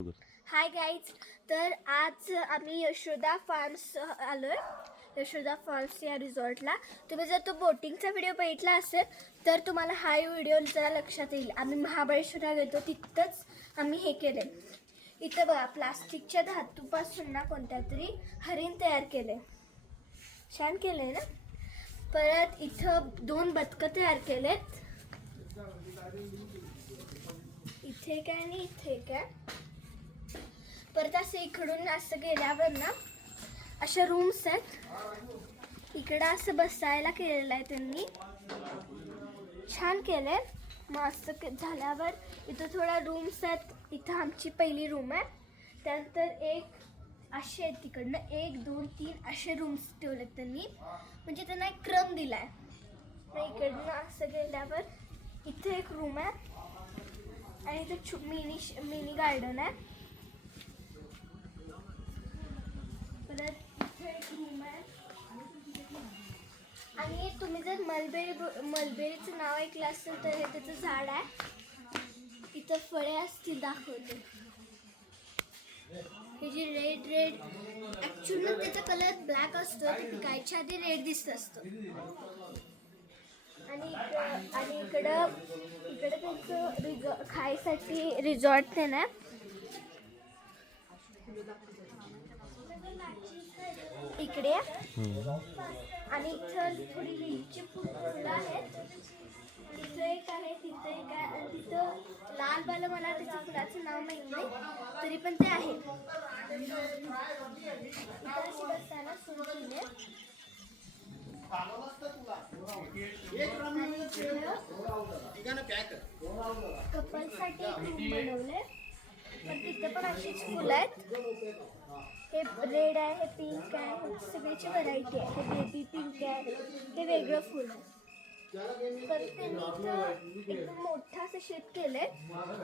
Hi guys, तर आज आम्ही यशोदा फार्म्स आलोय. यशोदा फार्म्स या रिसॉर्टला. तुम्ही जर तो बोटिंगचा व्हिडिओ बघितला असेल तर तुम्हाला हा व्हिडिओ जरा लक्षात येईल. आम्ही महाबळेश्वरला गेलो, तिथंच आम्ही हे केले. इथं बघा, प्लास्टिकच्या धातूपासून ना कोणत्या तरी हरिण तयार केले. छान केले ना. परत इथं 2 बदकं तयार केलेत. इथे काय आणि इथे काय. परत असं इकडून असं गेल्यावर ना अशा रूम्स आहेत. इकडं असं बसायला केलेलं आहे त्यांनी. छान केलंय. मग असं झाल्यावर इथं थोड्या रूम्स आहेत. इथं आमची पहिली रूम आहे. त्यानंतर एक असे आहेत, तिकडनं 1 2 3 असे रूम्स ठेवलेत त्यांनी. म्हणजे त्यांना एक क्रम दिलाय. मग इकडनं असं गेल्यावर इथे एक रूम आहे आणि इथे मिनी गार्डन आहे. परत इथे एक रूम आहे. आणि तुम्ही जर मलबेरीचं नाव ऐकलं असेल तर हे त्याचं झाड आहे. इथं फळे असतील, दाखवते. हे जे रेड ॲक्च्युअली त्याचा कलर ब्लॅक असतो, ते पिकायच्या आधी रेड दिसत असतो. आणि इकडं त्यांचं खायसाठी रिसॉर्ट ते ना. इकडे आणि इथं थोडी लिंबूची फुलं आहेत. तिथं एक आहे, तिथं एक आहे आणि तिथं लाल बाला, मला त्याच्या फुलाचं नाव माहीत नाही, तरी पण ते आहे. इथं अशी बसताना सुंदर कपलसाठी एक रूम बनवले. पण तिथं पण अशीच फुलं आहेत. हे रेड आहे, हे पिंक आहे, सगळ्याची व्हरायटी आहे. हे बेबी पिंक आहे, हे वेगळं फुल आहे. परत त्यांनी इथं एकदम मोठं असं शेत केलंय.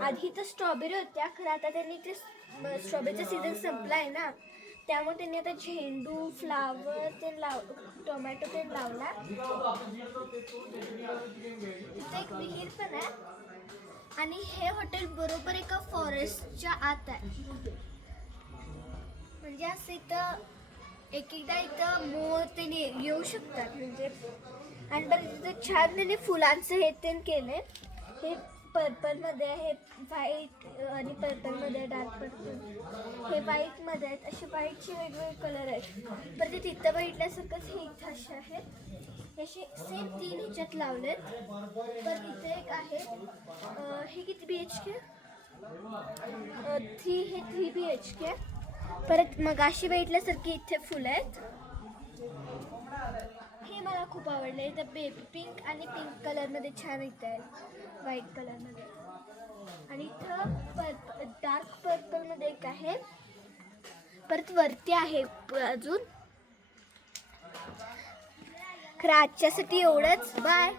आधी तर स्ट्रॉबेरी होत्या, खरं आता त्यांनी ते स्ट्रॉबेरीचा सीझन संपला आहे ना, त्यामुळे त्यांनी आता झेंडू, फ्लावर ते टोमॅटो ते लावला. इथे एक विहीर पण आहे. आणि हे हॉटेल बरोबर एका फॉरेस्टच्या आत आहे. म्हणजे असं इथं एकदा इथं मोर त्याने येऊ शकतात. म्हणजे आणि बरं तिथं छान त्याने फुलांचं हे ते केलंय. हे पर्पलमध्ये आहे, व्हाईट आणि पर्पलमध्ये, डार्क पर्पल, हे व्हाईटमध्ये आहेत. असे व्हाईटचे वेगवेगळे कलर आहेत. बरं ते तिथं बघितल्यासारखंच हे इथं असे आहेत. असे सेम 3 ह्याच्यात लावलेत. पण इथे एक आहे, हे किती BHK? 3 BHK. परत मगाशी बघितल्यासारखी इथे फुलं आहेत. हे मला खूप आवडले. इथं बेबी पिंक आणि पिंक कलरमध्ये छान इथं आहे, व्हाईट कलरमध्ये. आणि इथं डार्क पर्पलमध्ये एक आहे. परत वरती आहे अजून. खरं आजच्यासाठी एवढंच. बाय.